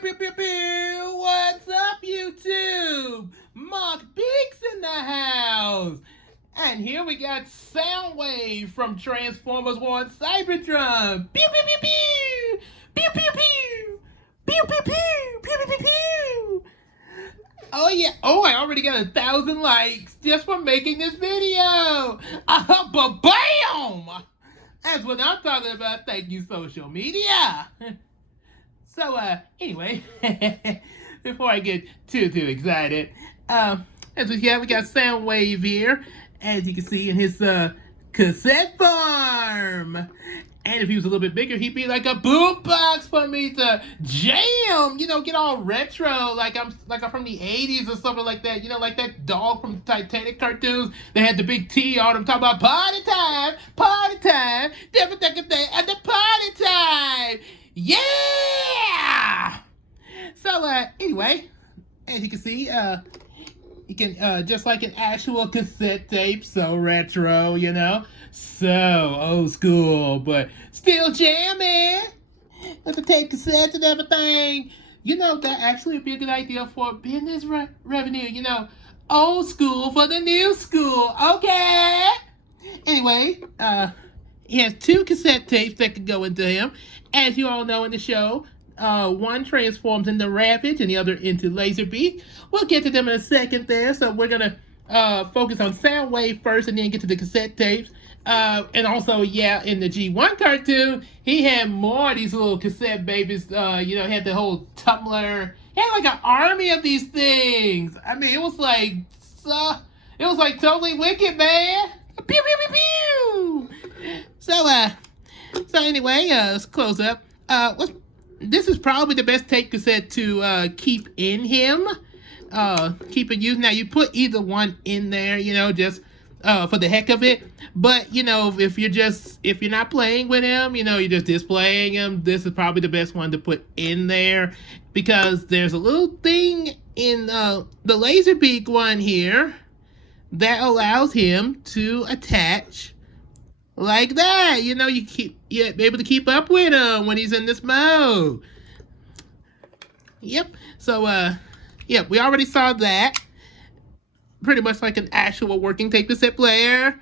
pew, pew, pew. What's up, YouTube? Mark Beaks in the house. And here we got Soundwave from Transformers War on Cybertron. Pew, pew, pew, pew. Pew, pew, pew. Pew, pew, pew. Pew, pew, pew, pew. Oh, yeah. Oh, I already got 1,000 likes just for making this video. But bam! That's what I'm talking about. Thank you, social media. So, anyway, before I get too excited, as we got Soundwave here, as you can see in his cassette farm. And if he was a little bit bigger, he'd be like a boombox for me to jam, get all retro, like I'm from the 80s or something like that, like that dog from Titanic cartoons. They had the big T on them talking about party time, different at the party time. Yeah! So, anyway, as you can see, you can, just like an actual cassette tape, so retro, so old school, but still jamming with the tape cassettes and everything. That actually would be a good idea for business revenue, old school for the new school, okay? Anyway, he has 2 cassette tapes that could go into him. As you all know in the show, one transforms into Ravage and the other into Laserbeak. We'll get to them in a second there, so we're going to focus on Soundwave first and then get to the cassette tapes. And also, in the G1 cartoon, he had more of these little cassette babies. He had the whole tumbler. He had like an army of these things. I mean, it was like totally wicked, man. Pew, pew, pew, pew. So anyway, let's close up. This is probably the best tape cassette to keep in him. Keep it used. Now, you put either one in there, just for the heck of it. But, if you're not playing with him, you're just displaying him, this is probably the best one to put in there. Because there's a little thing in the Laserbeak one here that allows him to attach like that. You're be able to keep up with him when he's in this mode. Yep. So, we already saw that. Pretty much like an actual working tape cassette player.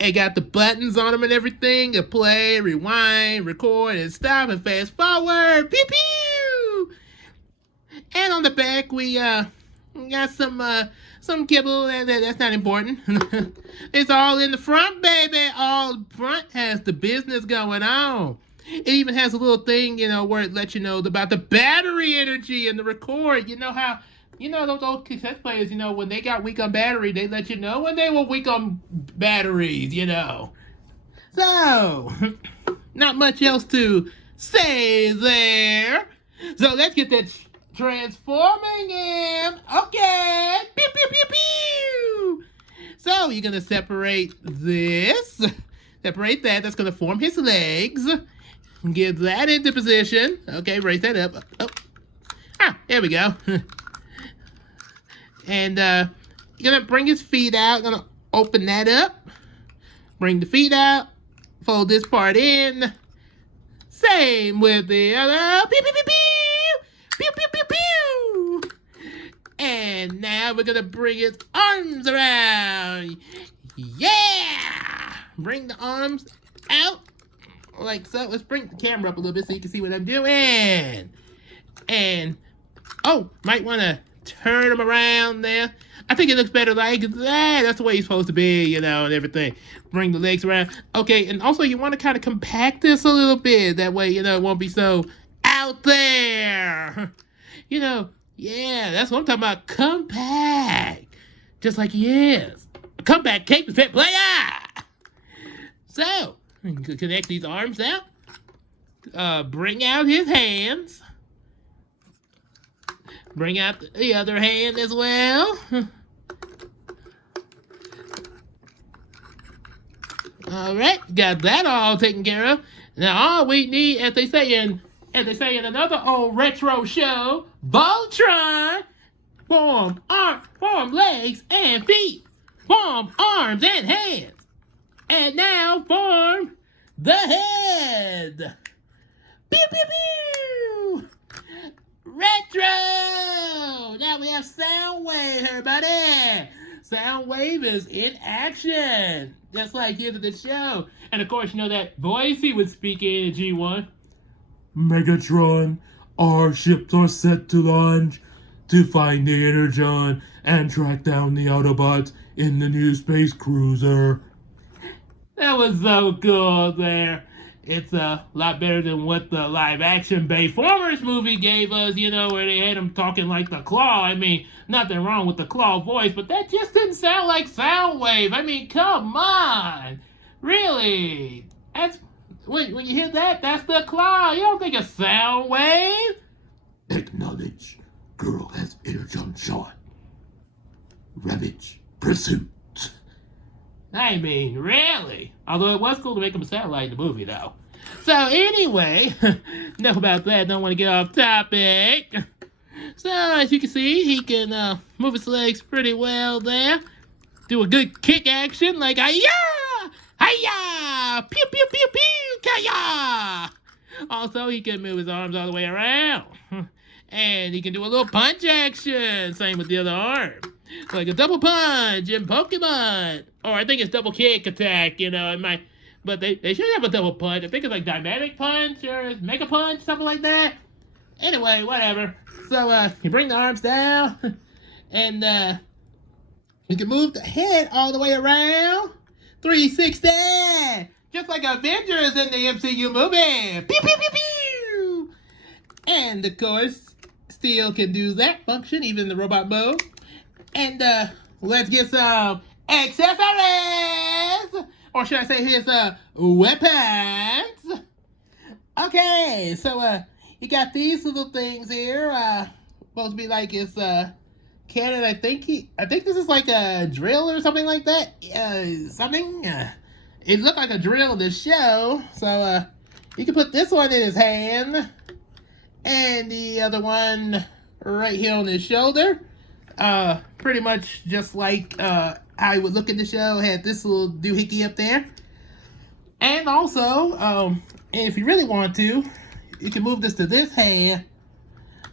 It got the buttons on them and everything to play, rewind, record, and stop, and fast forward. Pew pew! And on the back, we got some kibble. That's not important. It's all in the front, baby. All front has the business going on. It even has a little thing, where it lets you know about the battery energy in the record. You know how, those old cassette players, when they got weak on battery, they let you know when they were weak on batteries, So, not much else to say there. So, let's get that transforming in. Okay. Pew, pew, pew, pew. So, you're going to separate this. Separate that. That's going to form his legs. Get that into position. Okay, raise that up. Oh. There we go. And you're going to bring his feet out. Going to open that up. Bring the feet out. Fold this part in. Same with the other. Pew, pew, pew, pew. Pew, pew, pew, pew. And now we're going to bring his arms around. Yeah! Bring the arms out. Like so. Let's bring the camera up a little bit so you can see what I'm doing. And, might want to turn him around there. I think it looks better like that. That's the way he's supposed to be, and everything. Bring the legs around. Okay, and also you want to kind of compact this a little bit. That way, it won't be so out there. Yeah, that's what I'm talking about. Compact. Just like he is. A compact tape cassette player. So, connect these arms out. Bring out his hands. Bring out the other hand as well. All right, got that all taken care of. Now all we need, as they say in another old retro show, Voltron, form legs and feet, form arms and hands, and now form the head. Pew pew pew. Now we have Soundwave, everybody. Soundwave is in action, just like the end of the show. And of course, you know that voice he would speak in G1. Megatron, our ships are set to launch to find the Energon and track down the Autobots in the new space cruiser. That was so cool there. It's a lot better than what the live-action Bayformers movie gave us, you know, where they had him talking like the Claw. I mean, nothing wrong with the Claw voice, but that just didn't sound like Soundwave. I mean, come on. Really? That's when you hear that, that's the Claw. You don't think of Soundwave? Acknowledge. Girl has Energon shot. Ravage. Pursuit. I mean, really? Although it was cool to make him a satellite in the movie, though. So anyway, enough about that. Don't want to get off topic. So as you can see, he can move his legs pretty well there. Do a good kick action like hi-ya! Hi-ya! Pew pew pew pew! Kaya! Also, he can move his arms all the way around. And he can do a little punch action. Same with the other arm. Like a double punch in Pokemon. Or I think it's double kick attack, you know, but they should have a double punch. I think it's like Dynamic Punch or Mega Punch, something like that. Anyway, whatever. So, you bring the arms down, and, you can move the head all the way around. 360! Just like Avengers in the MCU movie. Pew, pew, pew, pew! And, of course, Steel can do that function, even in the robot mode. And, let's get some accessories! Or should I say his, weapons? Okay, so, you got these little things here, supposed to be like his, cannon. I think this is like a drill or something like that. It looked like a drill in the show. So, you can put this one in his hand. And the other one right here on his shoulder. Pretty much just like, how he would look in the show. Had this little doohickey up there. And also, if you really want to, you can move this to this hand.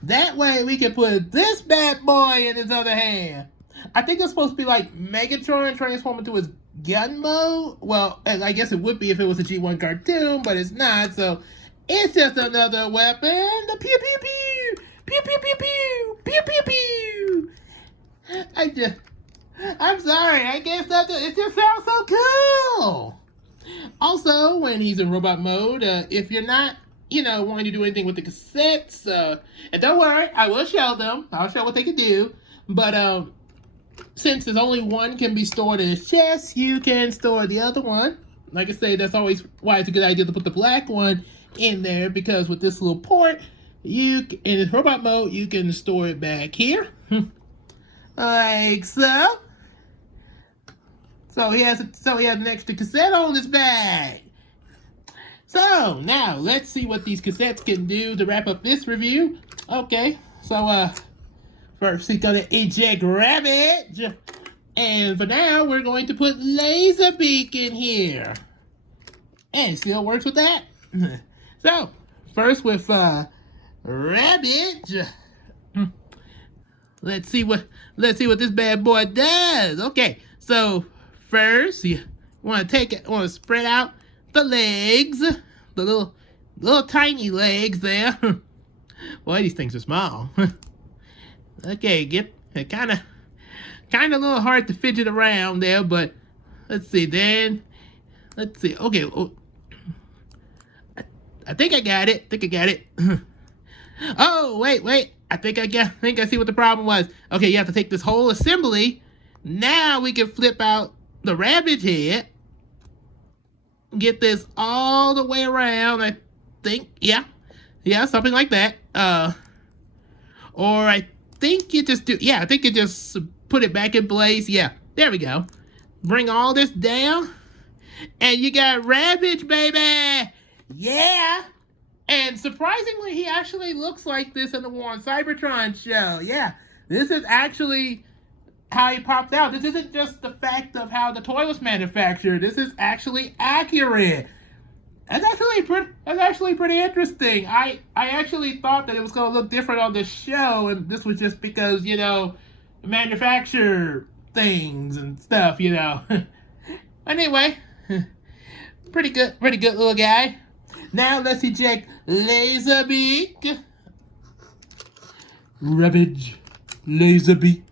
That way we can put this bad boy in his other hand. I think it's supposed to be like Megatron transform into his gun mode. Well, I guess it would be if it was a G1 cartoon, but it's not. So it's just another weapon. The pew pew pew. Pew pew pew pew. Pew pew pew. I'm sorry. I guess it just sounds so cool. Also, when he's in robot mode, if you're not wanting to do anything with the cassettes, and don't worry, I will show them. I'll show what they can do. But since there's only one can be stored in his chest, you can store the other one. Like I say, that's always why it's a good idea to put the black one in there, because with this little port, in his robot mode, you can store it back here, like so. So he has an extra cassette on his bag. So, now, let's see what these cassettes can do to wrap up this review. Okay, so, first he's gonna eject Ravage. And for now, we're going to put Laser Beak in here. And it still works with that. So, first with, Ravage. Let's see what this bad boy does. Okay, so, first, you want to spread out the legs, the little tiny legs there. Boy, these things are small. Okay, get it kind of a little hard to fidget around there, but let's see. Then let's see. Okay, I think I got it. Oh, wait. I think I see what the problem was. Okay, you have to take this whole assembly. Now we can flip out the Ravage head. Get this all the way around, I think. Yeah, something like that. Or I think you just put it back in place. Yeah, there we go. Bring all this down, and you got Ravage, baby. Yeah. And surprisingly, he actually looks like this in the War on Cybertron show. Yeah, this is actually how he popped out. This isn't just the fact of how the toy was manufactured. This is actually accurate. That's actually pretty interesting. I actually thought that it was gonna look different on the show, and this was just because manufacture things and stuff. Anyway, pretty good little guy. Now let's eject Laserbeak. Ravage, Laserbeak,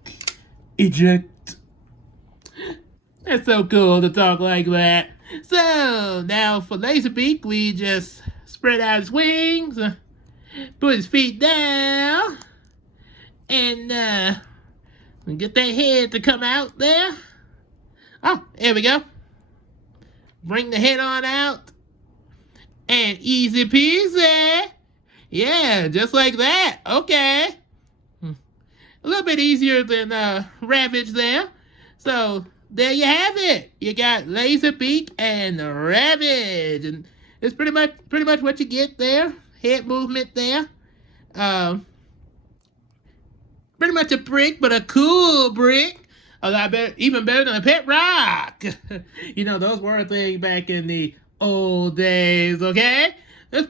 eject. That's so cool to talk like that. So, now for Laserbeak, we just spread out his wings, put his feet down, and get that head to come out there. Oh, there we go. Bring the head on out, and easy peasy. Yeah, just like that. Okay. A little bit easier than Ravage there. So, there you have it. You got Laserbeak and Ravage, and it's pretty much what you get there. Head movement there. Pretty much a brick, but a cool brick. A lot better, even better than a pet rock. Those were a thing back in the old days. Okay, let's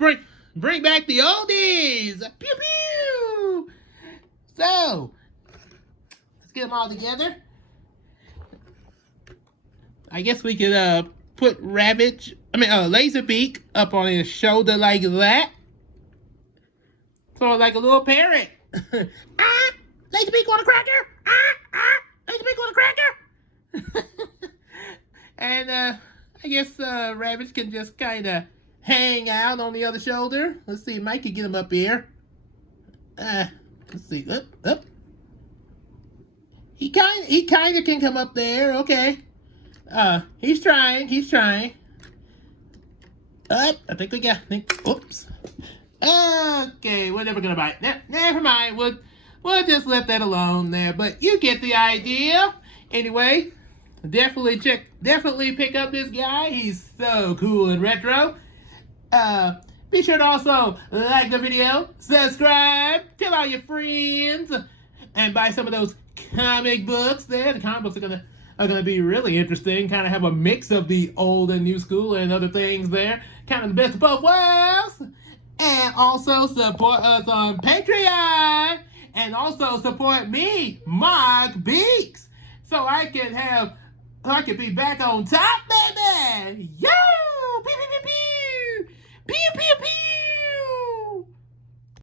bring back the oldies. Pew pew. So let's get them all together. I guess we could put Laserbeak up on his shoulder like that. Sort of like a little parrot. Laserbeak want a cracker? Laserbeak want a cracker? And I guess Ravage can just kind of hang out on the other shoulder. Let's see, Mike can get him up here. Let's see, up. He kind of can come up there. Okay. He's trying. I think we got. Oops. Okay, we're never gonna bite. Never mind. We'll just let that alone there. But you get the idea. Anyway, definitely pick up this guy. He's so cool and retro. Be sure to also like the video, subscribe, tell all your friends, and buy some of those comic books there. The comic books are gonna be really interesting. Kind of have a mix of the old and new school and other things there. Kind of the best of both worlds. And also support us on Patreon. And also support me, Mark Beaks, so I can be back on top, baby. Yo! Pew pew pew pew! Pew pew!